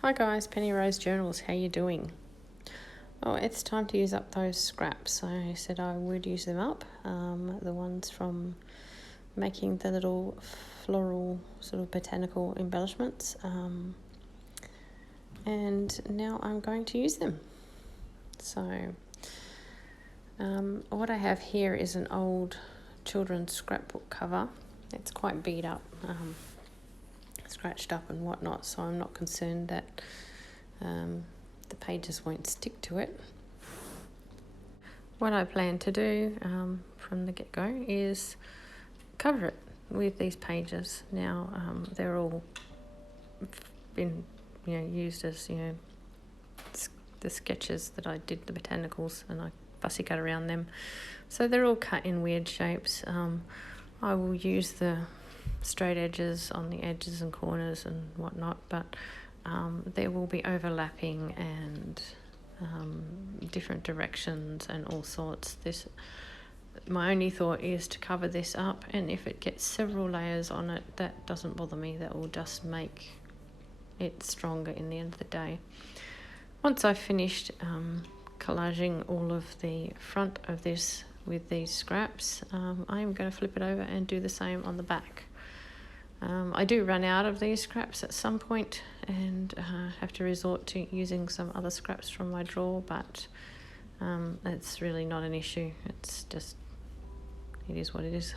Hi guys, Penny Rose Journals, how you doing? Oh, it's time to use up those scraps. I said I would use them up, the ones from making the little floral sort of botanical embellishments, and now I'm going to use them. So what I have here is an old children's scrapbook cover. It's quite beat up, scratched up and whatnot, so I'm not concerned that the pages won't stick to it. What I plan to do from the get-go is cover it with these pages. Now they're all been used as the sketches that I did, the botanicals, and I fussy cut around them, so they're all cut in weird shapes. I will use the straight edges on the edges and corners and whatnot, but there will be overlapping and different directions and all sorts. My only thought is to cover this up, and if it gets several layers on it, that doesn't bother me. That will just make it stronger in the end of the day. Once I've finished collaging all of the front of this with these scraps, I'm going to flip it over and do the same on the back. I do run out of these scraps at some point and have to resort to using some other scraps from my drawer, but it's really not an issue. It's just, it is what it is.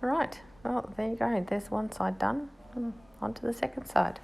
Right, well, there you go. There's one side done. On to the second side.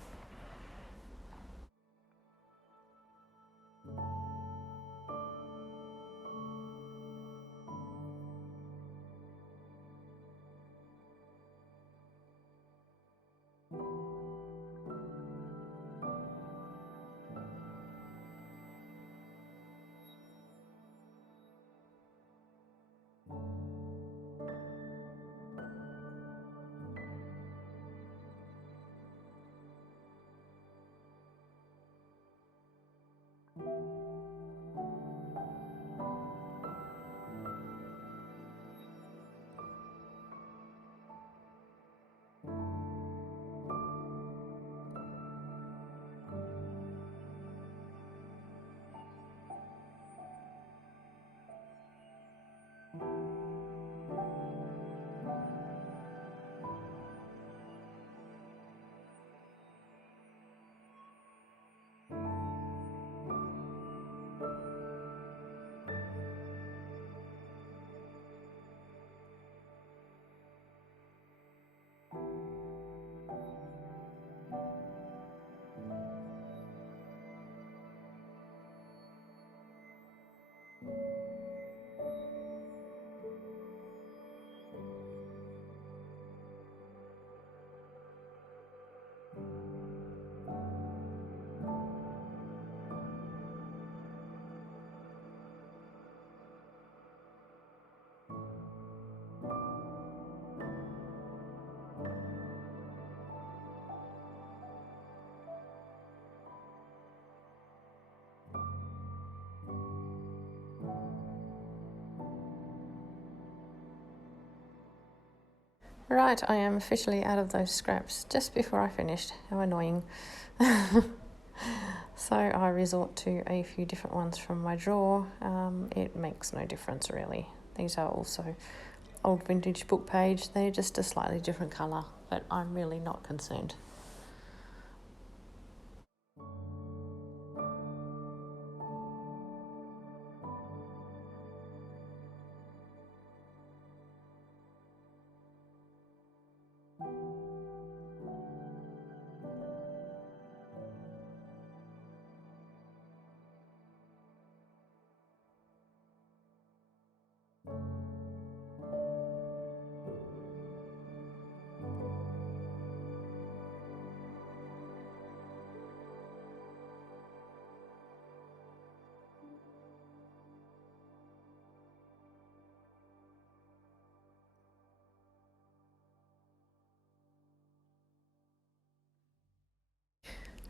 Right, I am officially out of those scraps just before I finished. How annoying. So I resort to a few different ones from my drawer. It makes no difference really. These are also old vintage book page. They're just a slightly different colour, but I'm really not concerned.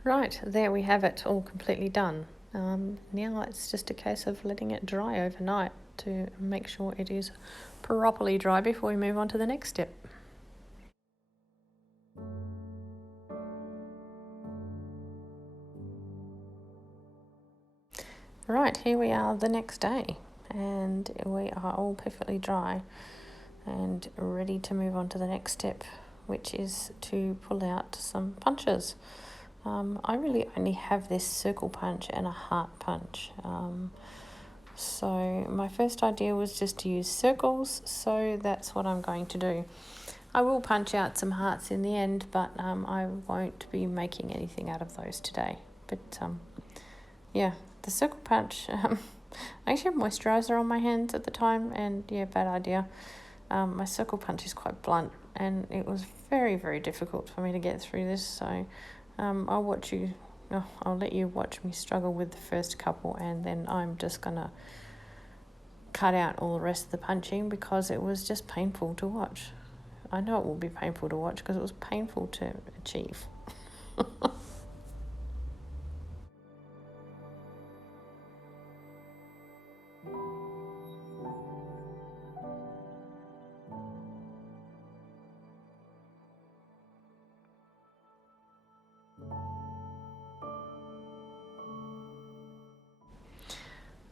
Right, there we have it, all completely done. Now it's just a case of letting it dry overnight to make sure it is properly dry before we move on to the next step. Right, here we are the next day, and we are all perfectly dry and ready to move on to the next step, which is to pull out some punches. I really only have this circle punch and a heart punch. So my first idea was just to use circles, so that's what I'm going to do. I will punch out some hearts in the end, but I won't be making anything out of those today. But yeah, the circle punch, I actually had moisturiser on my hands at the time, and yeah, bad idea. My circle punch is quite blunt, and it was very, very difficult for me to get through this, so I'll let you watch me struggle with the first couple, and then I'm just gonna cut out all the rest of the punching because it was just painful to watch. I know it will be painful to watch because it was painful to achieve.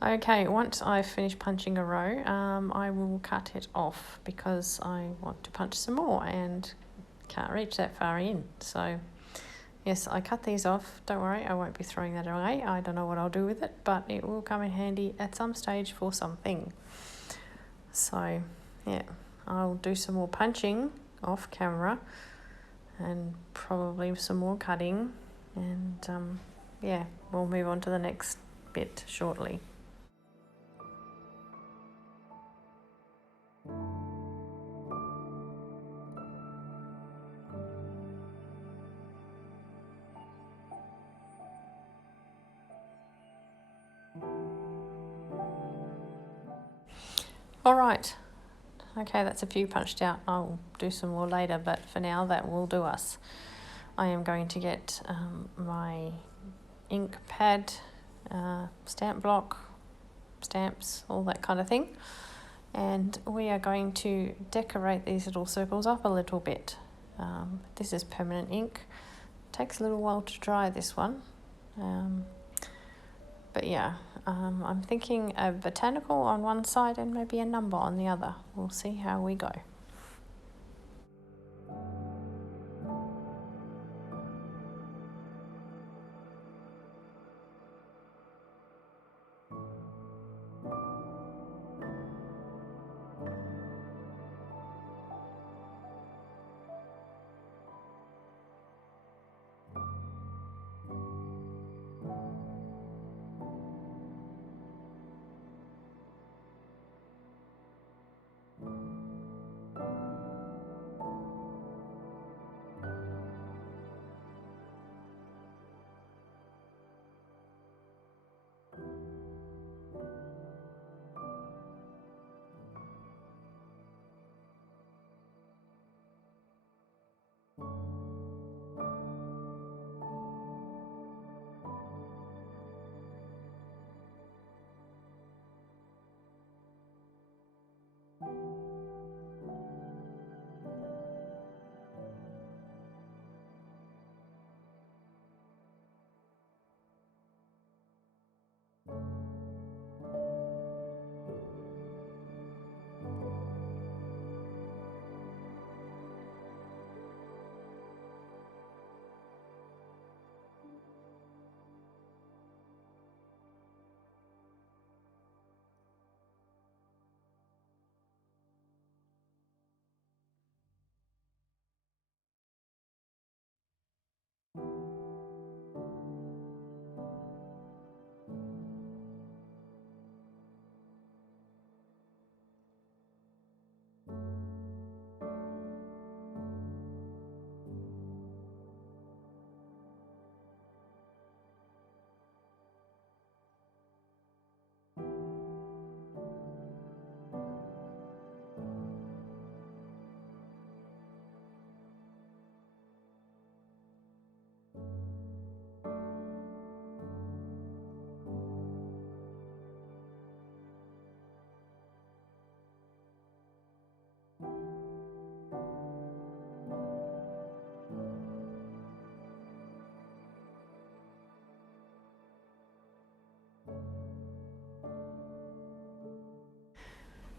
Okay, once I've finished punching a row, I will cut it off because I want to punch some more and can't reach that far in. So yes, I cut these off. Don't worry, I won't be throwing that away. I don't know what I'll do with it, but it will come in handy at some stage for something. So yeah, I'll do some more punching off camera and probably some more cutting, and yeah, we'll move on to the next bit shortly. All right, okay, that's a few punched out. I'll do some more later, but for now that will do us. I am going to get my ink pad, stamp block, stamps, all that kind of thing, and we are going to decorate these little circles up a little bit. This is permanent ink. It takes a little while to dry, this one, but yeah, I'm thinking a botanical on one side and maybe a number on the other. We'll see how we go.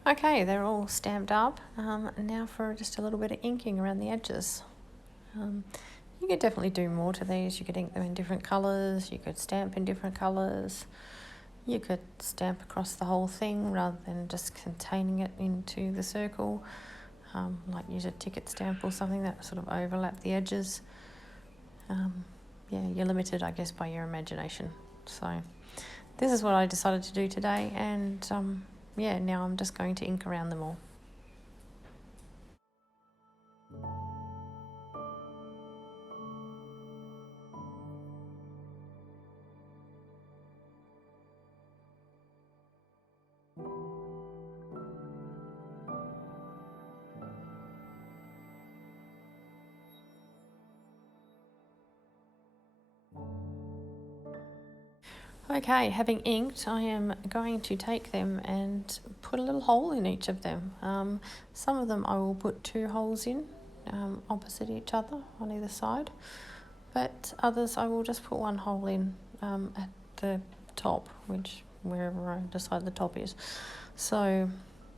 Okay, they're all stamped up. Now for just a little bit of inking around the edges. You could definitely do more to these. You could ink them in different colours, you could stamp in different colours, you could stamp across the whole thing rather than just containing it into the circle, like use a ticket stamp or something that sort of overlap the edges. Yeah, you're limited, I guess, by your imagination. So this is what I decided to do today, and yeah, now I'm just going to ink around them all. Okay, having inked, I am going to take them and put a little hole in each of them. Some of them I will put 2 holes in, opposite each other on either side, but others I will just put 1 hole in at the top, wherever I decide the top is. So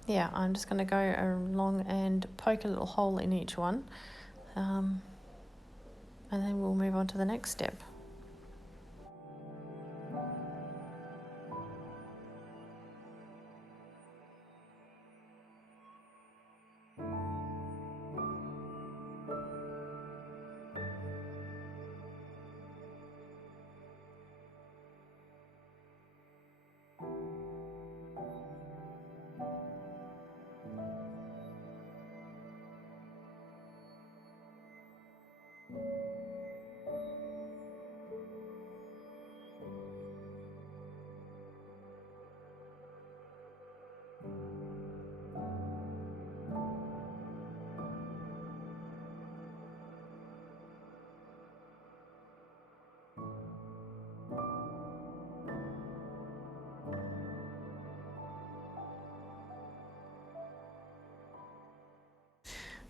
yeah, I'm just going to go along and poke a little hole in each one, and then we'll move on to the next step.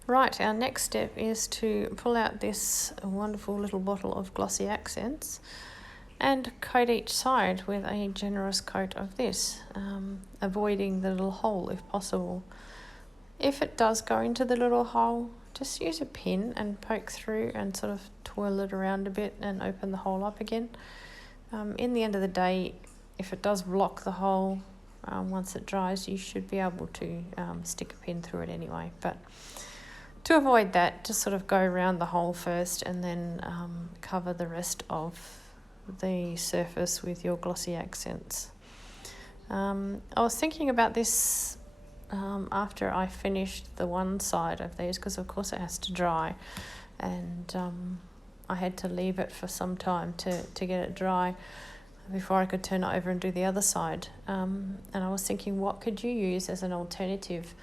Right, our next step is to pull out this wonderful little bottle of glossy accents and coat each side with a generous coat of this, avoiding the little hole if possible. If it does go into the little hole, just use a pin and poke through and sort of twirl it around a bit and open the hole up again. In the end of the day, if it does block the hole, once it dries, you should be able to stick a pin through it anyway. But to avoid that, just sort of go around the hole first and then cover the rest of the surface with your glossy accents. I was thinking about this after I finished the one side of these, because of course it has to dry, and I had to leave it for some time to get it dry before I could turn it over and do the other side. And I was thinking, what could you use as an alternative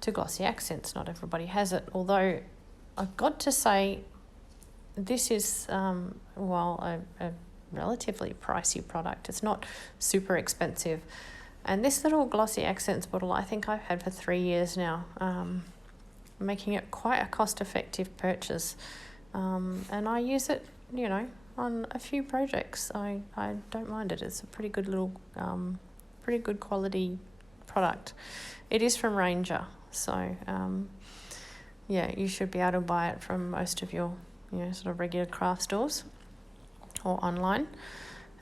to glossy accents? Not everybody has it, although I've got to say this is a relatively pricey product. It's not super expensive, and this little glossy accents bottle I think I've had for 3 years now, making it quite a cost-effective purchase, and I use it on a few projects. I don't mind it. It's a pretty good little pretty good quality product. It is from Ranger, so you should be able to buy it from most of your sort of regular craft stores or online.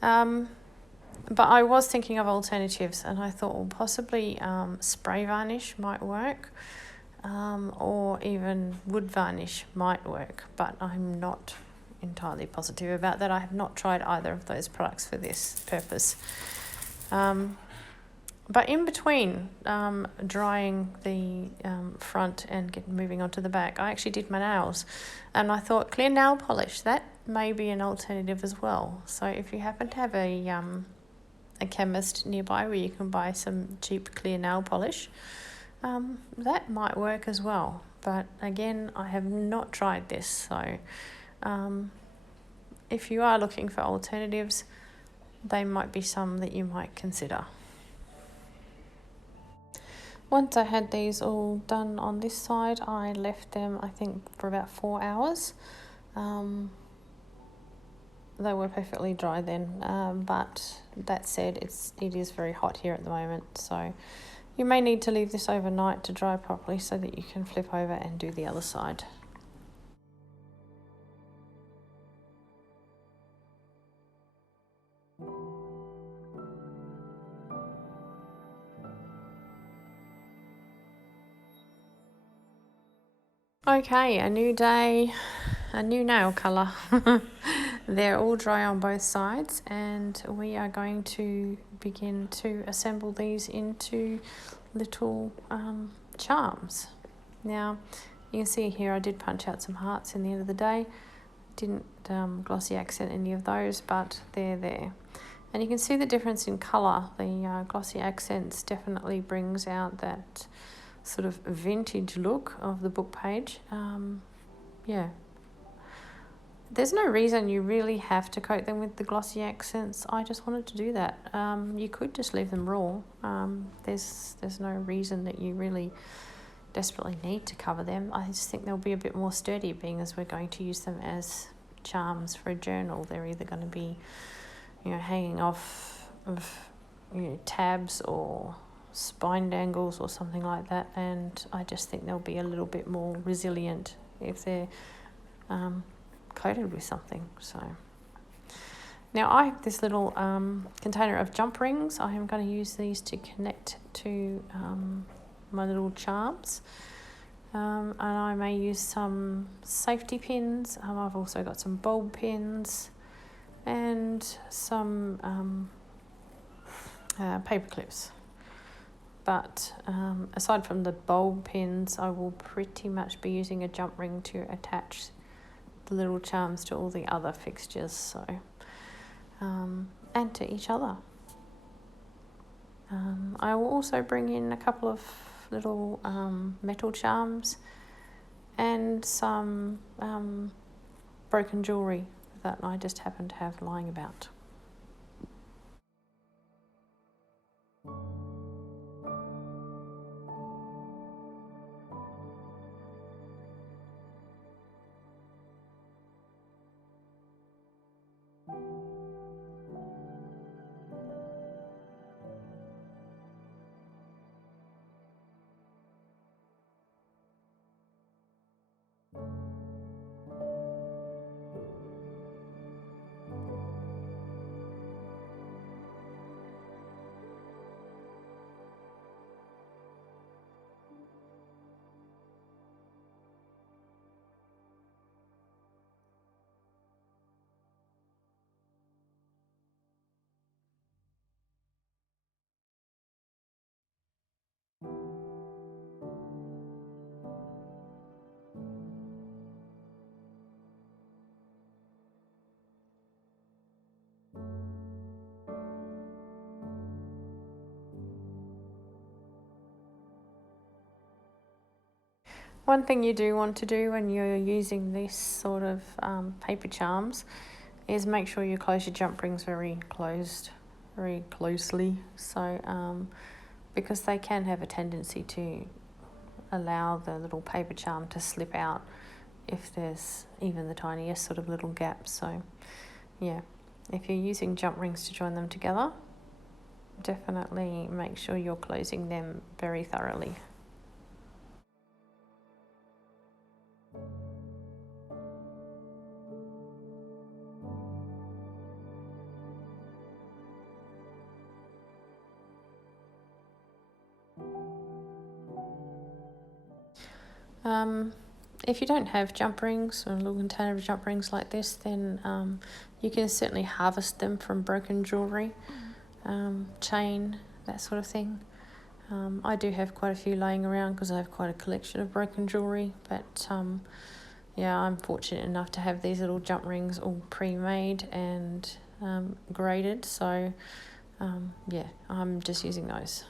But I was thinking of alternatives, and I thought, possibly spray varnish might work, or even wood varnish might work, but I'm not entirely positive about that. I have not tried either of those products for this purpose. But in between drying the front and moving on to the back, I actually did my nails, and I thought clear nail polish, that may be an alternative as well. So if you happen to have a chemist nearby where you can buy some cheap clear nail polish, that might work as well. But again, I have not tried this, so if you are looking for alternatives, they might be some that you might consider. Once I had these all done on this side, I left them, I think, for about 4 hours. They were perfectly dry then, but that said, it is very hot here at the moment, so you may need to leave this overnight to dry properly so that you can flip over and do the other side. Okay, a new day, a new nail colour. They're all dry on both sides, and we are going to begin to assemble these into little charms. Now, you can see here I did punch out some hearts in the end of the day. Didn't glossy accent any of those, but they're there. And you can see the difference in colour. The glossy accents definitely brings out that sort of vintage look of the book page. There's no reason you really have to coat them with the glossy accents. I just wanted to do that. You could just leave them raw. There's no reason that you really desperately need to cover them. I just think they'll be a bit more sturdy, being as we're going to use them as charms for a journal. They're either going to be hanging off of tabs or spine dangles or something like that, and I just think they'll be a little bit more resilient if they're coated with something. So now I have this little container of jump rings. I am going to use these to connect to my little charms, and I may use some safety pins. I've also got some bulb pins and some paper clips. But aside from the bulb pins, I will pretty much be using a jump ring to attach the little charms to all the other fixtures, so and to each other. I will also bring in a couple of little metal charms and some broken jewellery that I just happen to have lying about. One thing you do want to do when you're using this sort of paper charms is make sure you close your jump rings very closely. So because they can have a tendency to allow the little paper charm to slip out if there's even the tiniest sort of little gap. So yeah, if you're using jump rings to join them together, definitely make sure you're closing them very thoroughly. If you don't have jump rings or a little container of jump rings like this, then you can certainly harvest them from broken jewellery, chain, that sort of thing. I do have quite a few laying around because I have quite a collection of broken jewellery, but yeah, I'm fortunate enough to have these little jump rings all pre-made and graded, so yeah, I'm just using those.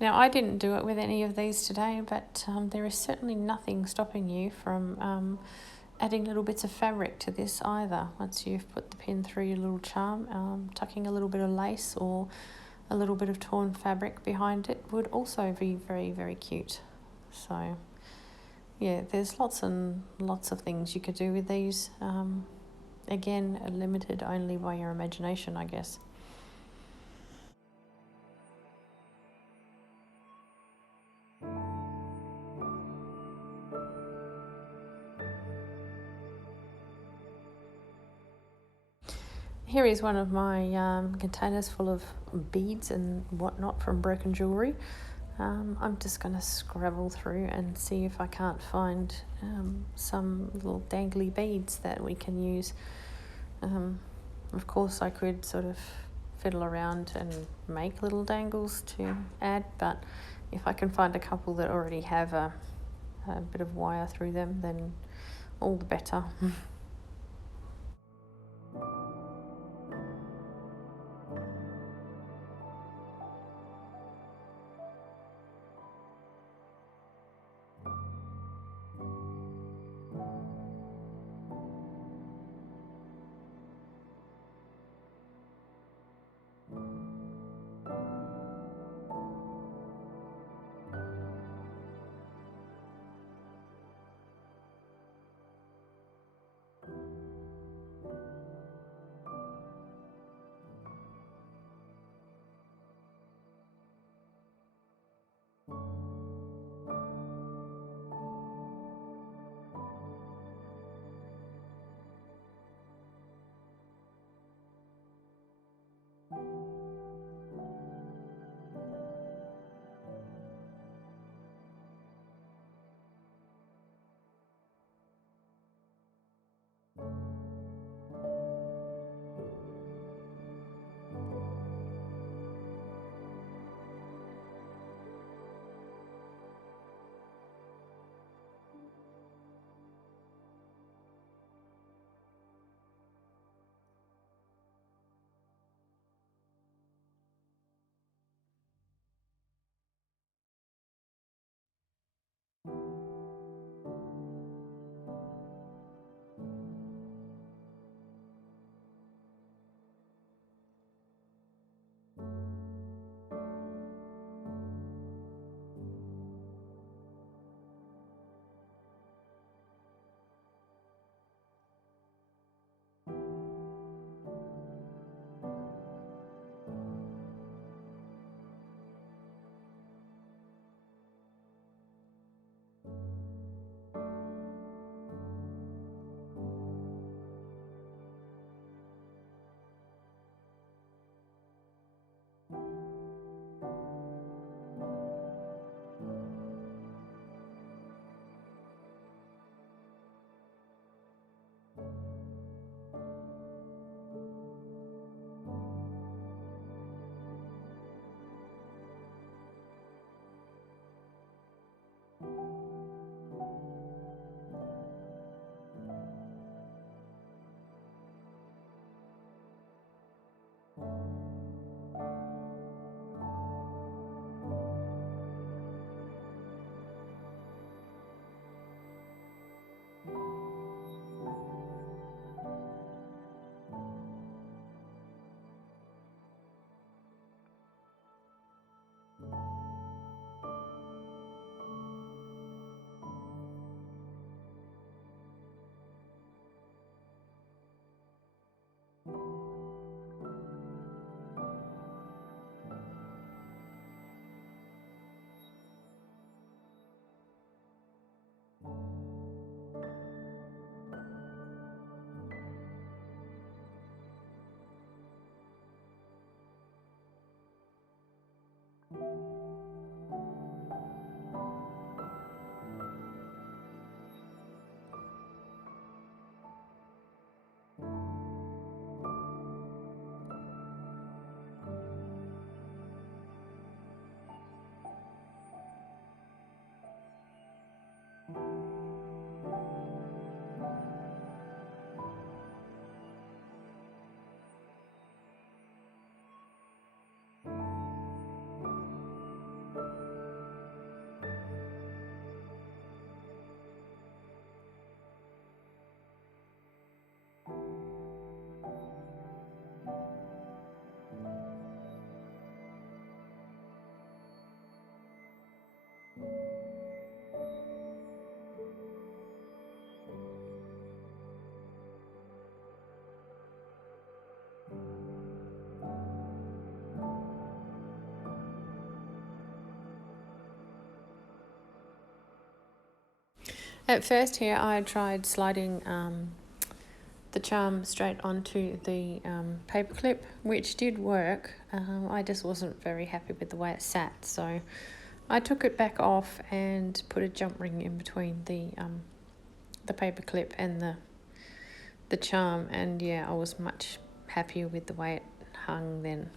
Now, I didn't do it with any of these today, but there is certainly nothing stopping you from adding little bits of fabric to this either. Once you've put the pin through your little charm, tucking a little bit of lace or a little bit of torn fabric behind it would also be very, very cute. So yeah, there's lots and lots of things you could do with these. Again, limited only by your imagination, I guess. Here is one of my containers full of beads and whatnot from broken jewellery. I'm just going to scrabble through and see if I can't find some little dangly beads that we can use. Of course, I could sort of fiddle around and make little dangles to add, but if I can find a couple that already have a bit of wire through them, then all the better. At first here I tried sliding the charm straight onto the paper clip, which did work. I just wasn't very happy with the way it sat, so I took it back off and put a jump ring in between the paper clip and the charm, and yeah, I was much happier with the way it hung then.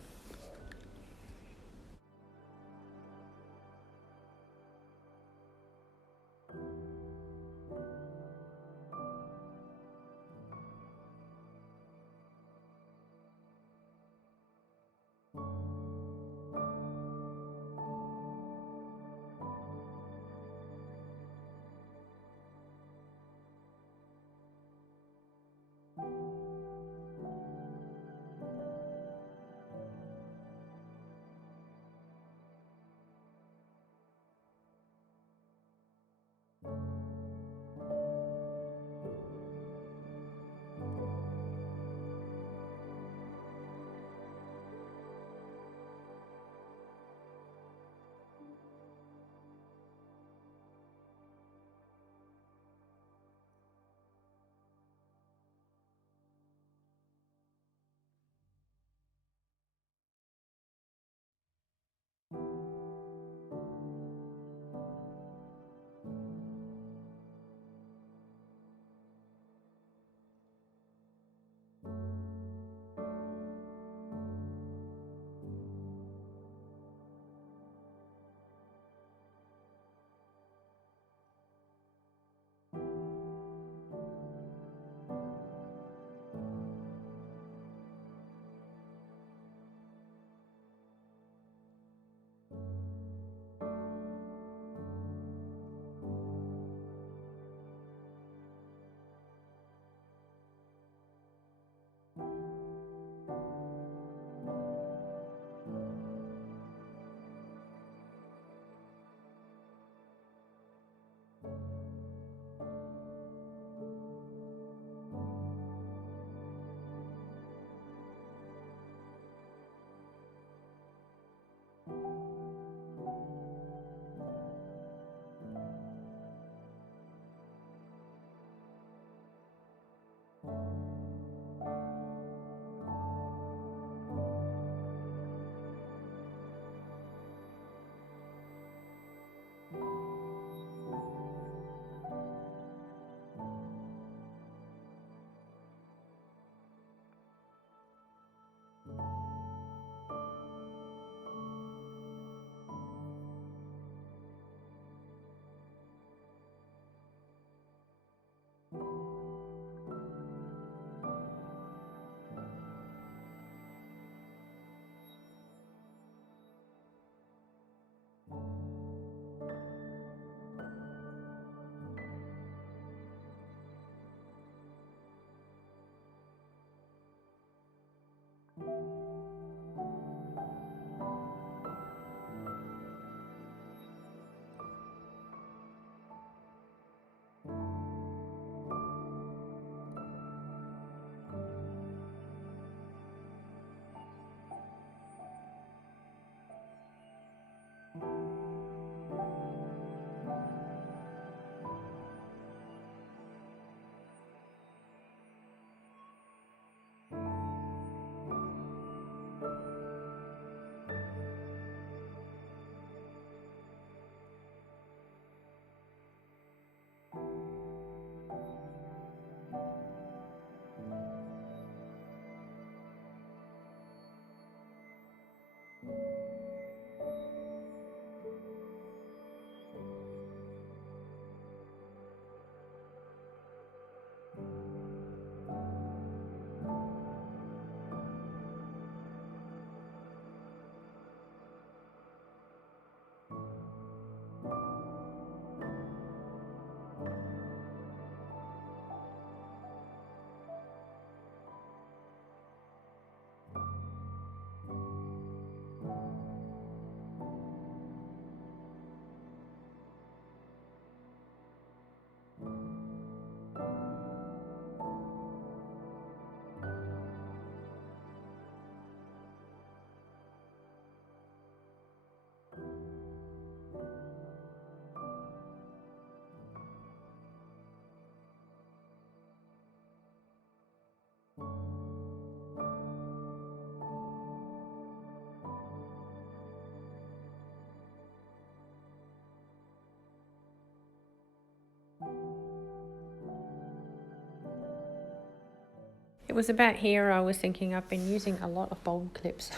it was about here I was thinking I've been using a lot of bulb clips,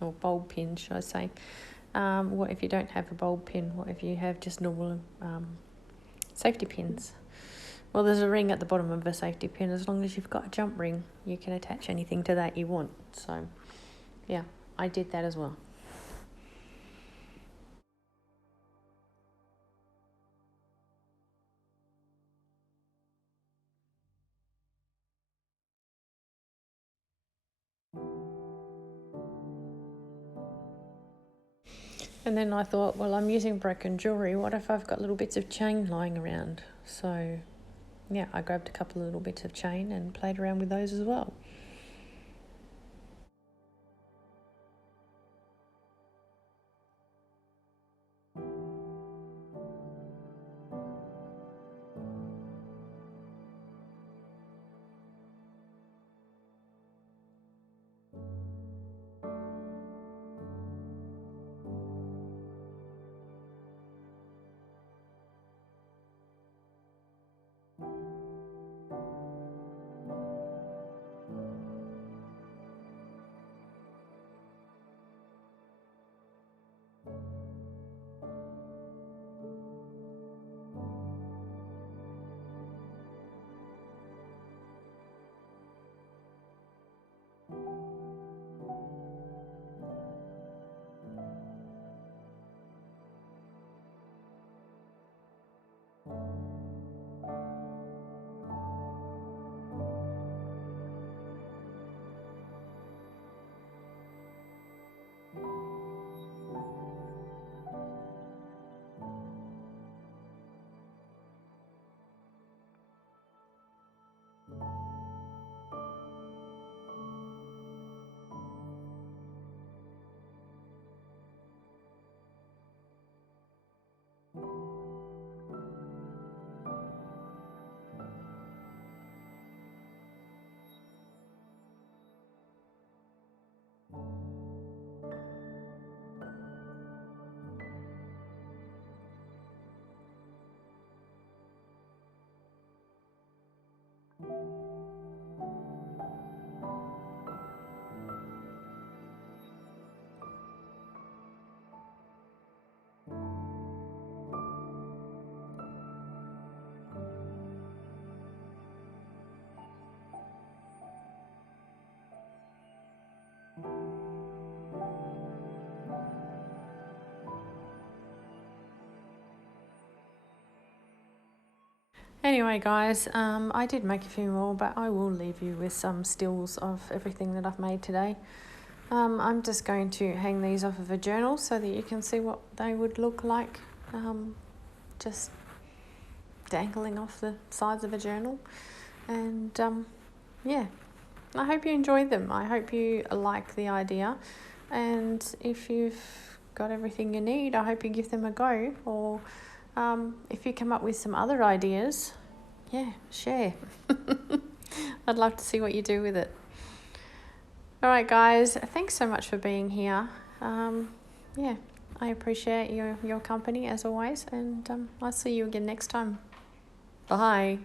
or bulb pins, should I say. What if you don't have a bulb pin? What if you have just normal safety pins? Well, there's a ring at the bottom of a safety pin. As long as you've got a jump ring, you can attach anything to that you want. So, yeah, I did that as well. And then I thought, well, I'm using broken jewellery. What if I've got little bits of chain lying around? So, yeah, I grabbed a couple of little bits of chain and played around with those as well. Anyway, guys, I did make a few more, but I will leave you with some stills of everything that I've made today. I'm just going to hang these off of a journal so that you can see what they would look like, just dangling off the sides of a journal. And yeah, I hope you enjoyed them. I hope you like the idea. And if you've got everything you need, I hope you give them a go. Or if you come up with some other ideas, yeah, share. I'd love to see what you do with it. All right, guys, thanks so much for being here. Yeah, I appreciate your company as always, and I'll see you again next time. Bye.